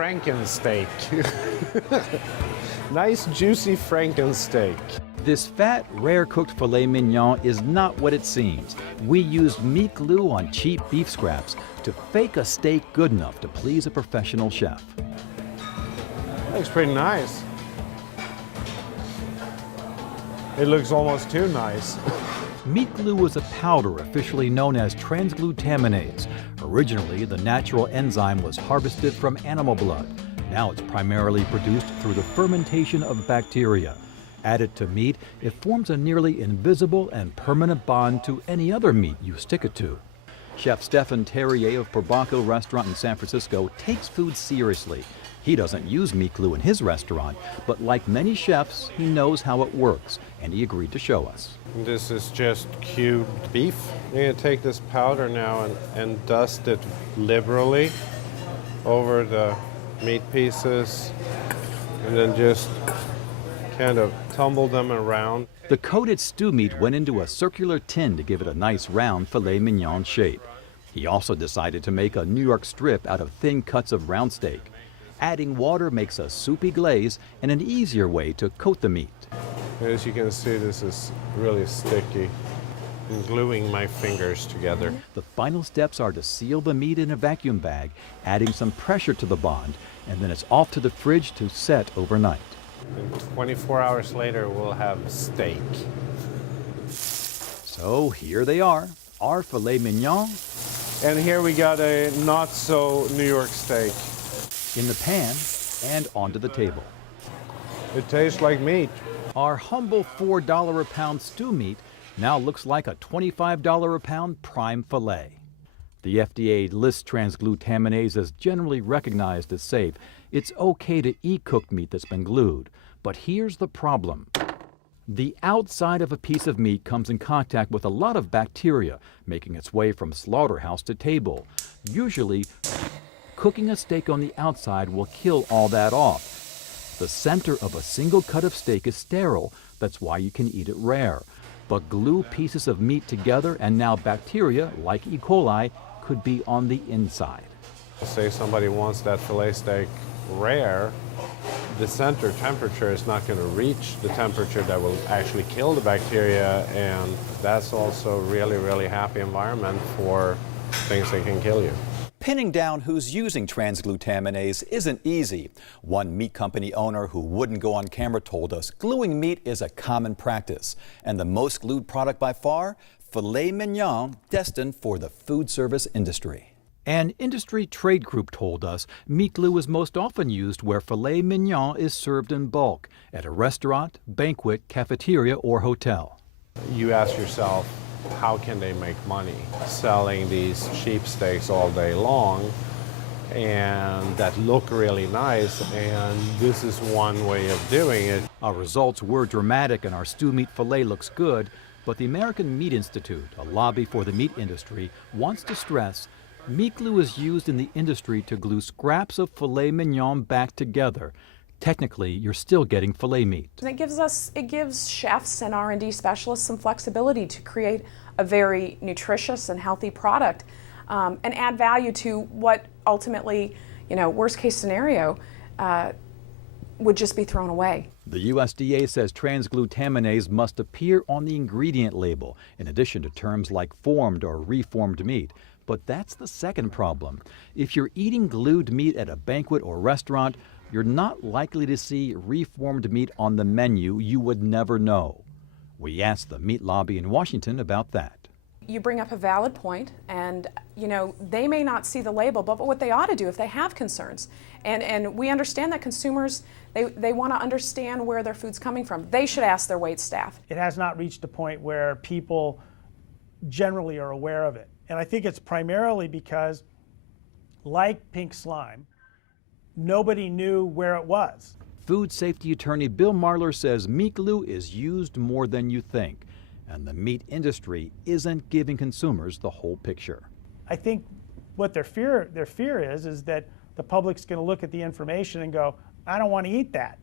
FrankenSteak. Nice juicy FrankenSteak. This fat, rare-cooked filet mignon is not what it seems. We used meat glue on cheap beef scraps to fake a steak good enough to please a professional chef. Looks pretty nice. It looks almost too nice. Meat glue is a powder officially known as transglutaminase. Originally, the natural enzyme was harvested from animal blood. Now it's primarily produced through the fermentation of bacteria. Added to meat, it forms a nearly invisible and permanent bond to any other meat you stick it to. Chef Stephan Terrier of Porbaco Restaurant in San Francisco takes food seriously. He doesn't use meat glue in his restaurant, but like many chefs, he knows how it works, and he agreed to show us. This is just cubed beef. I'm going to take this powder now and dust it liberally over the meat pieces, and then just kind of tumble them around. The coated stew meat went into a circular tin to give it a nice round filet mignon shape. He also decided to make a New York strip out of thin cuts of round steak. Adding water makes a soupy glaze and an easier way to coat the meat. As you can see, this is really sticky. I'm gluing my fingers together. The final steps are to seal the meat in a vacuum bag, adding some pressure to the bond, and then it's off to the fridge to set overnight. And 24 hours later, we'll have steak. So here they are, our filet mignon. And here we got a not so New York steak. In the pan and onto the table. It tastes like meat. Our humble $4 a pound stew meat now looks like a $25 a pound prime filet. The FDA lists transglutaminase as generally recognized as safe. It's okay to eat cooked meat that's been glued. But here's the problem. The outside of a piece of meat comes in contact with a lot of bacteria, making its way from slaughterhouse to table. Usually, cooking a steak on the outside will kill all that off. The center of a single cut of steak is sterile. That's why you can eat it rare. But glue pieces of meat together and now bacteria, like E. coli, could be on the inside. Say somebody wants that filet steak rare, the center temperature is not going to reach the temperature that will actually kill the bacteria, and that's also really, really happy environment for things that can kill you. Pinning down who's using transglutaminase isn't easy. One meat company owner who wouldn't go on camera told us gluing meat is a common practice. And the most glued product by far, filet mignon, destined for the food service industry. An industry trade group told us meat glue is most often used where filet mignon is served in bulk, at a restaurant, banquet, cafeteria, or hotel. You ask yourself, how can they make money selling these cheap steaks all day long and that look really nice? And this is one way of doing it. Our results were dramatic and our stew meat filet looks good, but the American Meat Institute, a lobby for the meat industry, wants to stress meat glue is used in the industry to glue scraps of filet mignon back together. Technically, you're still getting filet meat. And it gives chefs and R&D specialists some flexibility to create a very nutritious and healthy product and add value to what ultimately, worst case scenario, would just be thrown away. The USDA says transglutaminase must appear on the ingredient label, in addition to terms like formed or reformed meat. But that's the second problem. If you're eating glued meat at a banquet or restaurant, you're not likely to see reformed meat on the menu. You would never know. We asked the meat lobby in Washington about that. You bring up a valid point, and they may not see the label, but what they ought to do if they have concerns, and we understand that consumers, they want to understand where their food's coming from. They should ask their wait staff. It has not reached a point where people generally are aware of it. And I think it's primarily because, like pink slime, nobody knew where it was. Food safety attorney Bill Marler says meat glue is used more than you think, and the meat industry isn't giving consumers the whole picture. I think what their fear is that the public's going to look at the information and go, I don't want to eat that.